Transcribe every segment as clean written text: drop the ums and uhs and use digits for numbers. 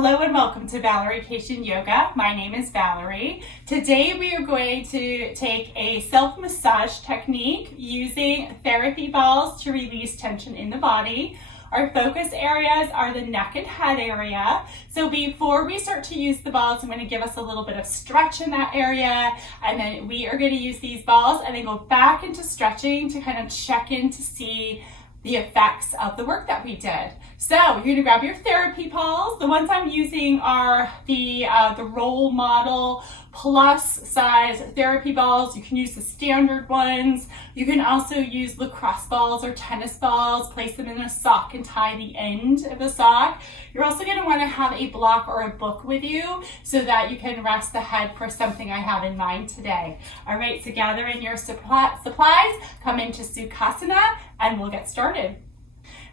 Hello and welcome to Valeriecation Yoga. My name is Valerie. Today we are going to take a self-massage technique using therapy balls to release tension in the body. Our focus areas are the neck and head area. So before we start to use the balls, I'm going to give us a little bit of stretch in that area, and then we are going to use these balls and then go back into stretching to kind of check in to see the effects of the work that we did. So you're going to grab your therapy balls. The ones I'm using are the role model plus size therapy balls. You can use the standard ones. You can also use lacrosse balls or tennis balls. Place them in a sock and tie the end of the sock. You're also going to want to have a block or a book with you so that you can rest the head for something I have in mind today. All right, so gather in your supplies, come into Sukhasana, and we'll get started.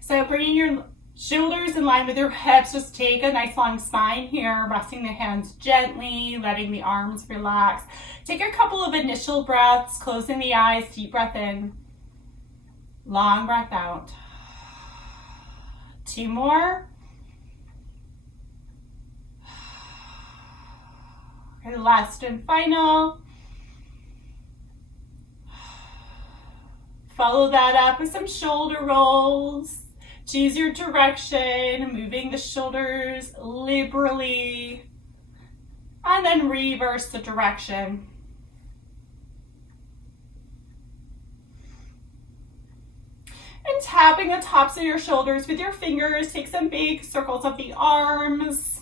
So bringing your shoulders in line with your hips, just take a nice long spine here, resting the hands gently, letting the arms relax. Take a couple of initial breaths, closing the eyes, deep breath in, long breath out. 2 more. Okay, last and final. Follow that up with some shoulder rolls. Choose your direction, moving the shoulders liberally, and then reverse the direction. And tapping the tops of your shoulders with your fingers, take some big circles of the arms,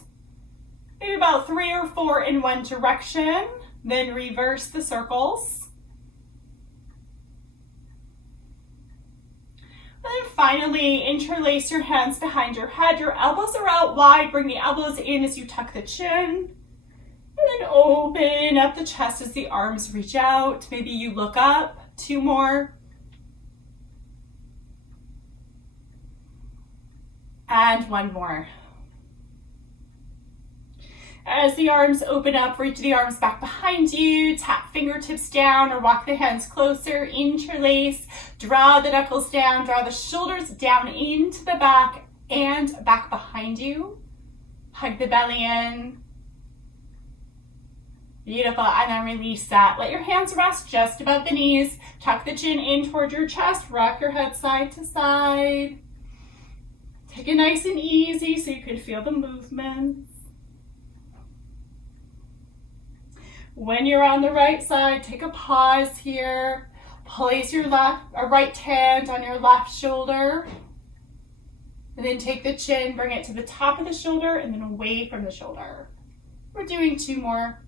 maybe about 3 or 4 in one direction, then reverse the circles. And then finally, interlace your hands behind your head. Your elbows are out wide. Bring the elbows in as you tuck the chin. And then open up the chest as the arms reach out. Maybe you look up. 2 more. And 1 more. As the arms open up, reach the arms back behind you, tap fingertips down or walk the hands closer, interlace, draw the knuckles down, draw the shoulders down into the back and back behind you. Hug the belly in. Beautiful, and then release that. Let your hands rest just above the knees. Tuck the chin in toward your chest, rock your head side to side. Take it nice and easy so you can feel the movement. When you're on the right side, take a pause here. Place your right hand on your left shoulder. And then take the chin, bring it to the top of the shoulder and then away from the shoulder. We're doing 2 more.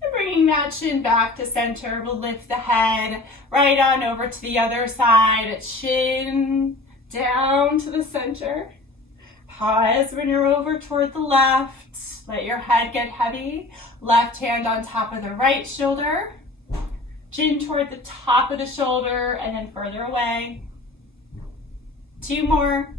And bringing that chin back to center, we'll lift the head right on over to the other side. Chin down to the center. Pause when you're over toward the left. Let your head get heavy. Left hand on top of the right shoulder. Chin toward the top of the shoulder and then further away. 2 more.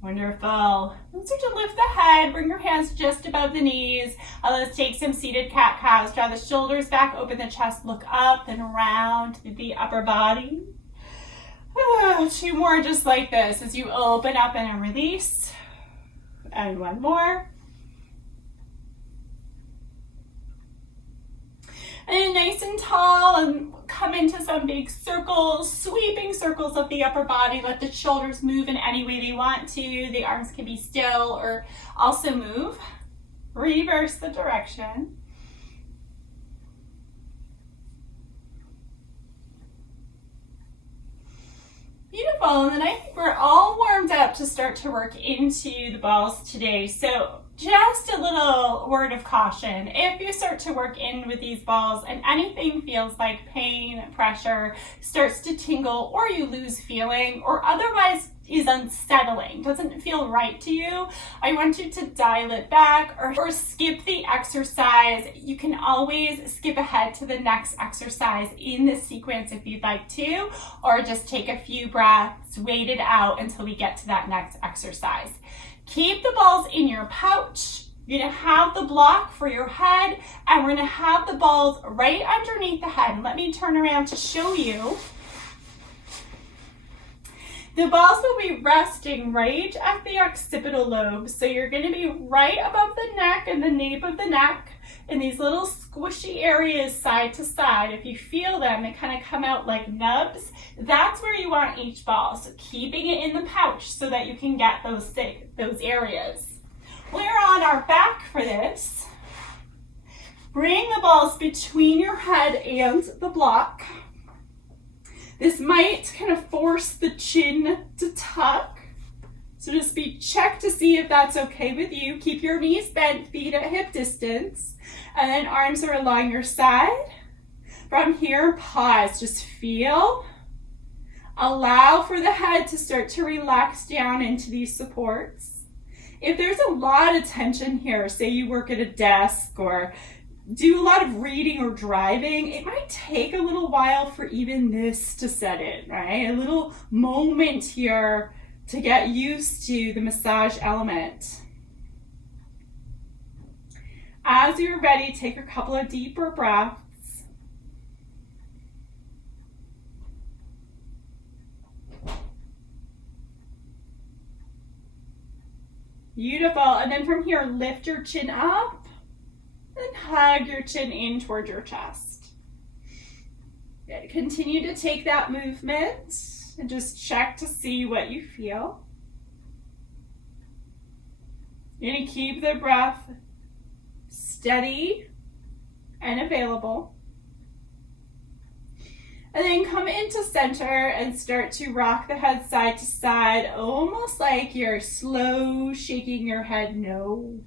Wonderful. Let's start to lift the head, bring your hands just above the knees. Let's take some seated cat-cows. Draw the shoulders back, open the chest, look up, then around to the upper body. 2 more just like this as you open up and release. And 1 more. And nice and tall, and come into some big circles, sweeping circles of the upper body. Let the shoulders move in any way they want to. The arms can be still or also move. Reverse the direction. Beautiful, and then I think we're all warmed up to start to work into the balls today. So just a little word of caution. If you start to work in with these balls and anything feels like pain, pressure, starts to tingle, or you lose feeling, or otherwise is unsettling, doesn't feel right to you, I want you to dial it back or skip the exercise. You can always skip ahead to the next exercise in this sequence if you'd like to, or just take a few breaths, wait it out until we get to that next exercise. Keep the balls in your pouch. You're gonna have the block for your head, and we're gonna have the balls right underneath the head. And let me turn around to show you. The balls will be resting right at the occipital lobe. So you're gonna be right above the neck and the nape of the neck in these little squishy areas side to side. If you feel them, they kind of come out like nubs. That's where you want each ball. So keeping it in the pouch so that you can get those areas. We're on our back for this. Bring the balls between your head and the block. This might kind of force the chin to tuck. So just check to see if that's okay with you. Keep your knees bent, feet at hip distance, and then arms are along your side. From here, pause, just feel. Allow for the head to start to relax down into these supports. If there's a lot of tension here, say you work at a desk or do a lot of reading or driving, it might take a little while for even this to set in, right? A little moment here to get used to the massage element. As you're ready, take a couple of deeper breaths. Beautiful. And then from here, lift your chin up and hug your chin in toward your chest. Good. Continue to take that movement and just check to see what you feel. You're going to keep the breath steady and available. And then come into center and start to rock the head side to side, almost like you're slow shaking your head no.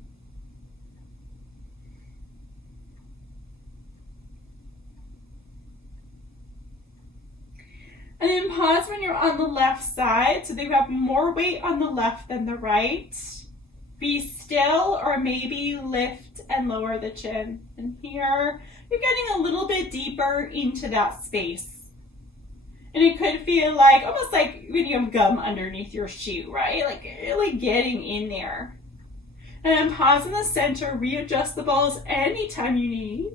And then pause when you're on the left side, so that you have more weight on the left than the right. Be still, or maybe lift and lower the chin. And here, you're getting a little bit deeper into that space. And it could feel like, almost like when you have gum underneath your shoe, right? Like really getting in there. And then pause in the center, readjust the balls anytime you need.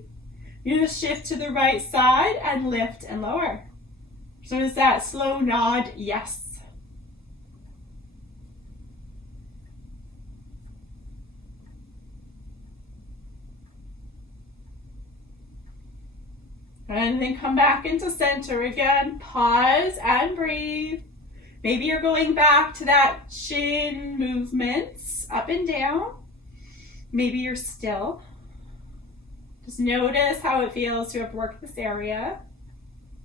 You're gonna shift to the right side and lift and lower. So is that slow nod? Yes. And then come back into center again. Pause and breathe. Maybe you're going back to that chin movements, up and down. Maybe you're still. Just notice how it feels to have worked this area.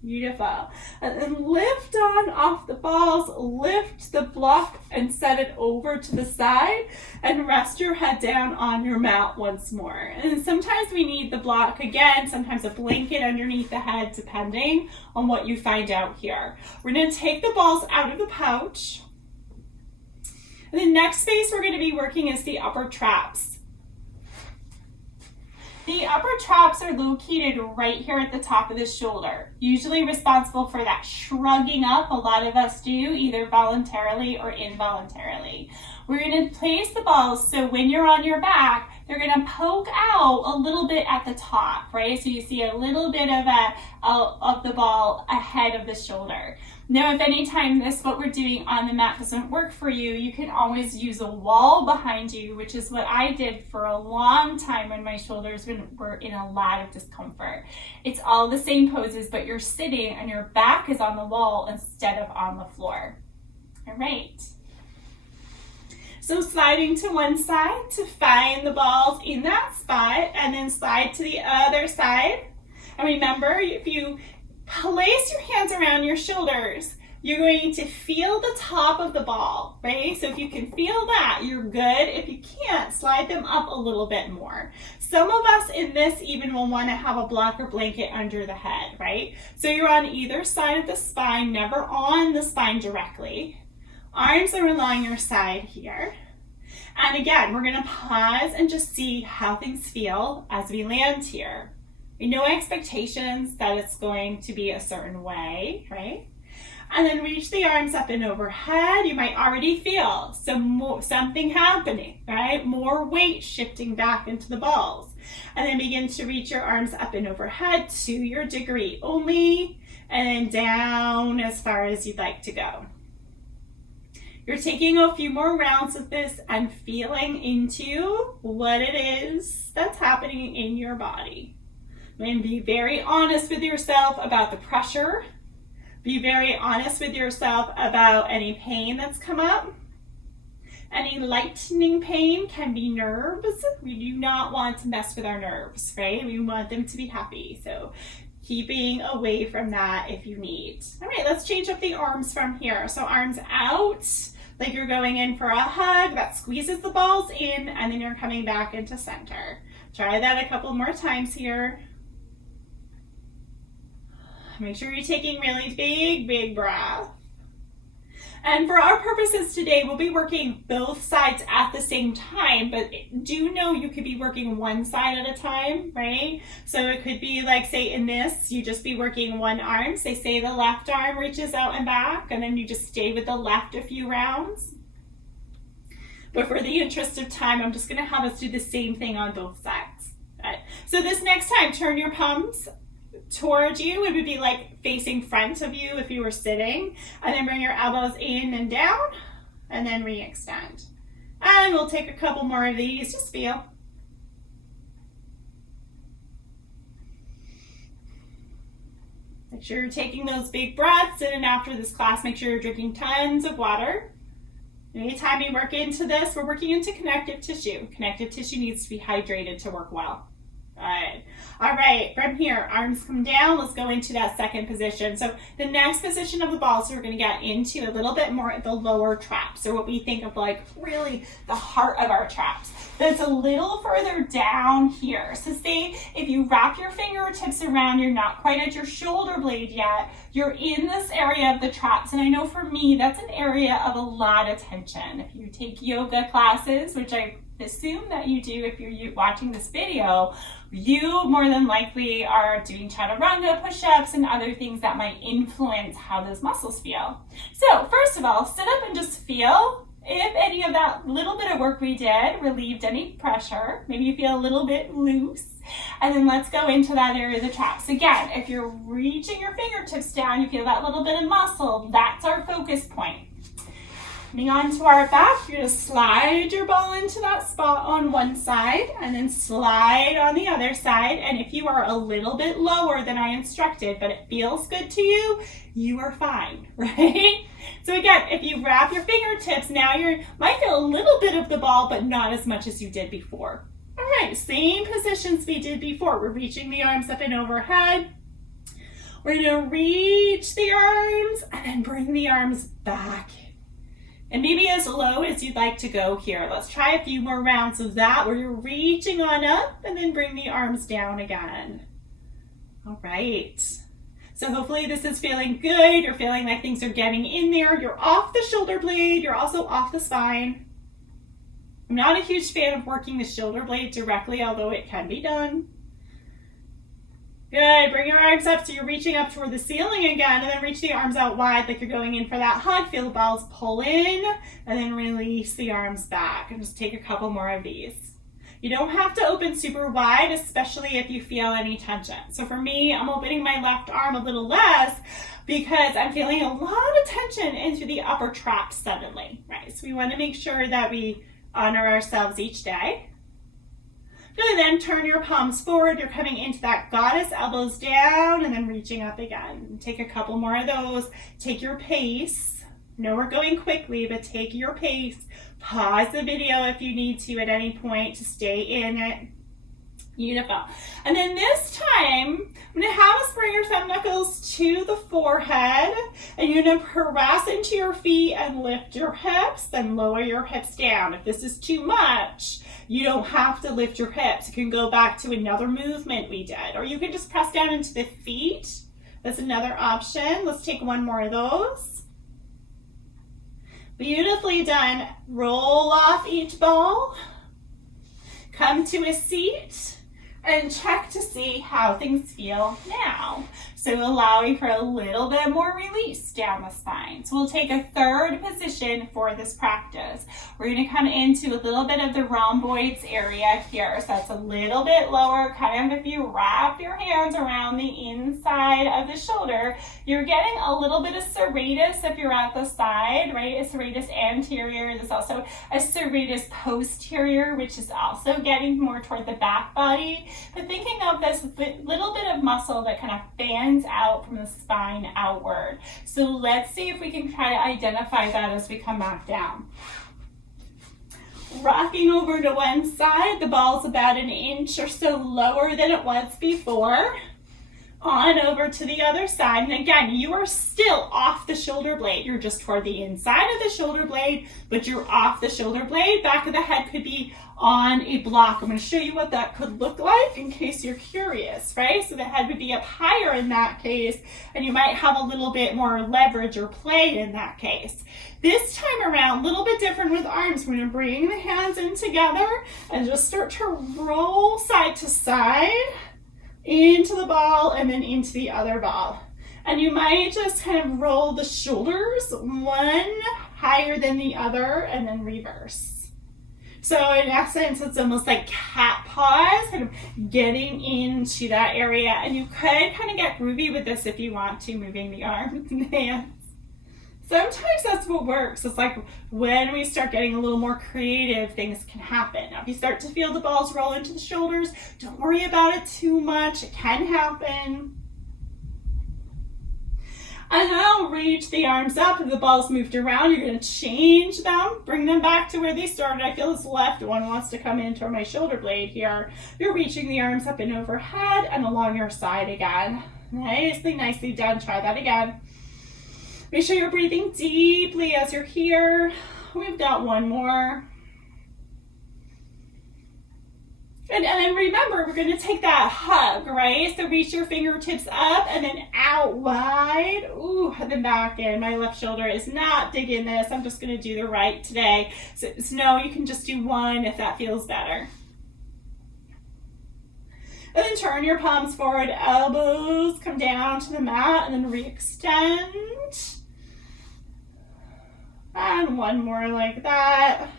Beautiful. And then lift on off the balls, lift the block and set it over to the side and rest your head down on your mat once more. And sometimes we need the block again, sometimes a blanket underneath the head, depending on what you find out here. We're going to take the balls out of the pouch. And the next space we're going to be working is the upper traps. The upper traps are located right here at the top of the shoulder, usually responsible for that shrugging up a lot of us do, either voluntarily or involuntarily. We're going to place the balls so when you're on your back, they're going to poke out a little bit at the top, right? So you see a little bit of the ball ahead of the shoulder. Now, if any time what we're doing on the mat doesn't work for you, you can always use a wall behind you, which is what I did for a long time when my shoulders were in a lot of discomfort. It's all the same poses, but you're sitting and your back is on the wall instead of on the floor. All right. So sliding to one side to find the balls in that spot, and then slide to the other side. And remember, if you place your hands around your shoulders, you're going to feel the top of the ball, right? So if you can feel that, you're good. If you can't, slide them up a little bit more. Some of us in this even will want to have a block or blanket under the head, right? So you're on either side of the spine, never on the spine directly. Arms are along your side here. And again, we're going to pause and just see how things feel as we land here. No expectations that it's going to be a certain way, right? And then reach the arms up and overhead. You might already feel something happening, right? More weight shifting back into the balls. And then begin to reach your arms up and overhead to your degree only, and then down as far as you'd like to go. You're taking a few more rounds of this and feeling into what it is that's happening in your body. And be very honest with yourself about the pressure. Be very honest with yourself about any pain that's come up. Any lightening pain can be nerves. We do not want to mess with our nerves, right? We want them to be happy. So keeping away from that if you need. All right, let's change up the arms from here. So arms out, like you're going in for a hug. That squeezes the balls in, and then you're coming back into center. Try that a couple more times here. Make sure you're taking really big breath. And for our purposes today, we'll be working both sides at the same time, but do know you could be working one side at a time, right? So it could be like, say in this, you just be working one arm. Say the left arm reaches out and back, and then you just stay with the left a few rounds. But for the interest of time, I'm just gonna have us do the same thing on both sides. Right? So this next time, turn your palms towards you. It would be like facing front of you if you were sitting, and then bring your elbows in and down, and then re-extend. And we'll take a couple more of these. Just feel. Make sure you're taking those big breaths in and after this class. Make sure you're drinking tons of water. Anytime you work into this, we're working into connective tissue. Connective tissue needs to be hydrated to work well. Good. All right, from here, arms come down. Let's go into that second position. So the next position of the ball, so we're going to get into a little bit more at the lower traps, or what we think of like really the heart of our traps. That's a little further down here. So say if you wrap your fingertips around, you're not quite at your shoulder blade yet, you're in this area of the traps. And I know for me, that's an area of a lot of tension. If you take yoga classes, which I assume that you do if you're watching this video, you more than likely are doing chaturanga, push-ups, and other things that might influence how those muscles feel. So first of all, sit up and just feel if any of that little bit of work we did relieved any pressure. Maybe you feel a little bit loose. And then let's go into that area of the traps. Again, if you're reaching your fingertips down, you feel that little bit of muscle, that's our focus point. Coming onto our back, you're going to slide your ball into that spot on one side and then slide on the other side. And if you are a little bit lower than I instructed, but it feels good to you, you are fine, right? So again, if you wrap your fingertips, now you might feel a little bit of the ball, but not as much as you did before. All right, same positions we did before. We're reaching the arms up and overhead. We're going to reach the arms and then bring the arms back. And maybe as low as you'd like to go here. Let's try a few more rounds of that where you're reaching on up and then bring the arms down again. All right. So hopefully this is feeling good. You're feeling like things are getting in there. You're off the shoulder blade. You're also off the spine. I'm not a huge fan of working the shoulder blade directly, although it can be done. Good, bring your arms up so you're reaching up toward the ceiling again, and then reach the arms out wide like you're going in for that hug. Feel the balls pull in, and then release the arms back. And just take a couple more of these. You don't have to open super wide, especially if you feel any tension. So for me, I'm opening my left arm a little less because I'm feeling a lot of tension into the upper traps suddenly, right? So we want to make sure that we honor ourselves each day. Good, then turn your palms forward. You're coming into that goddess, elbows down, and then reaching up again. Take a couple more of those. Take your pace. No, we're going quickly, but take your pace. Pause the video if you need to at any point to stay in it. Beautiful. And then this time, I'm going to have us bring your thumb knuckles to the forehead, and you're going to press into your feet and lift your hips, then lower your hips down. If this is too much, you don't have to lift your hips. You can go back to another movement we did, or you can just press down into the feet. That's another option. Let's take one more of those. Beautifully done. Roll off each ball. Come to a seat and check to see how things feel now. So allowing for a little bit more release down the spine. So we'll take a third position for this practice. We're going to come into a little bit of the rhomboids area here. So that's a little bit lower, kind of if you wrap your hands around the inside of the shoulder, you're getting a little bit of serratus if you're at the side, right? A serratus anterior. There's also a serratus posterior, which is also getting more toward the back body. But thinking of this little bit of muscle that kind of fans out from the spine outward. So let's see if we can try to identify that as we come back down. Rocking over to one side, the ball's about an inch or so lower than it was before. On over to the other side, and again, you are still off the shoulder blade. You're just toward the inside of the shoulder blade, but you're off the shoulder blade. Back of the head could be on a block. I'm going to show you what that could look like in case you're curious, right? So the head would be up higher in that case, and you might have a little bit more leverage or play in that case. This time around, a little bit different with arms. We're going to bring the hands in together and just start to roll side to side into the ball and then into the other ball. And you might just kind of roll the shoulders one higher than the other and then reverse. So in essence, it's almost like cat paws, kind of getting into that area. And you could kind of get groovy with this if you want to, moving the arms and hands. Sometimes that's what works. It's like when we start getting a little more creative, things can happen. Now, if you start to feel the balls roll into the shoulders, don't worry about it too much. It can happen. And now reach the arms up. If the ball's moved around, you're going to change them. Bring them back to where they started. I feel this left one wants to come in toward my shoulder blade here. You're reaching the arms up and overhead and along your side again. Nicely done. Try that again. Make sure you're breathing deeply as you're here. We've got one more. And then remember, we're going to take that hug, right? So reach your fingertips up and then out wide. Ooh, and then back in. My left shoulder is not digging this. I'm just going to do the right today. So no, you can just do one if that feels better. And then turn your palms forward, elbows come down to the mat, and then re-extend. And one more like that.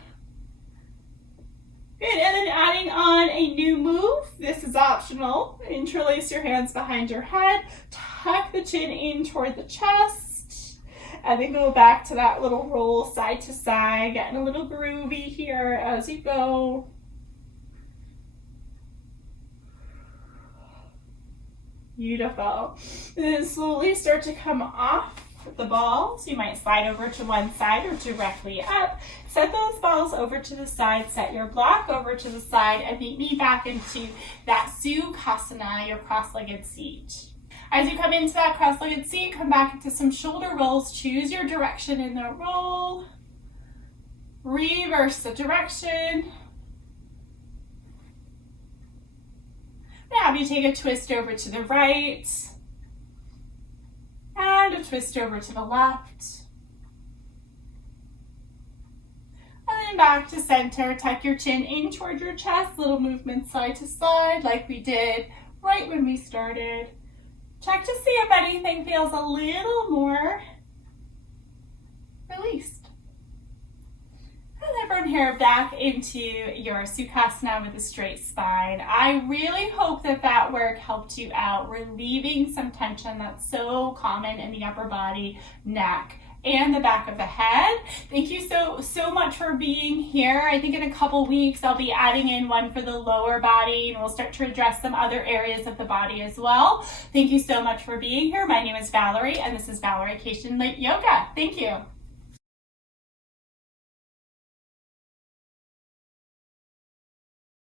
Good, and then adding on a new move. This is optional. Interlace your hands behind your head. Tuck the chin in toward the chest. And then go back to that little roll side to side. Getting a little groovy here as you go. Beautiful. And then slowly start to come off the balls. You might slide over to one side or directly up. Set those balls over to the side. Set your block over to the side and meet me back into that Sukhasana, your cross-legged seat. As you come into that cross-legged seat, come back into some shoulder rolls. Choose your direction in the roll. Reverse the direction. Now you take a twist over to the right. And a twist over to the left. And then back to center. Tuck your chin in toward your chest. Little movement side to side like we did right when we started. Check to see if anything feels a little more released. And then from here back into your Sukhasana with a straight spine. I really hope that that work helped you out, relieving some tension that's so common in the upper body, neck, and the back of the head. Thank you so much for being here. I think in a couple weeks I'll be adding in one for the lower body, and we'll start to address some other areas of the body as well. Thank you so much for being here. My name is Valerie, and this is Valerie Cation Yoga. Thank you.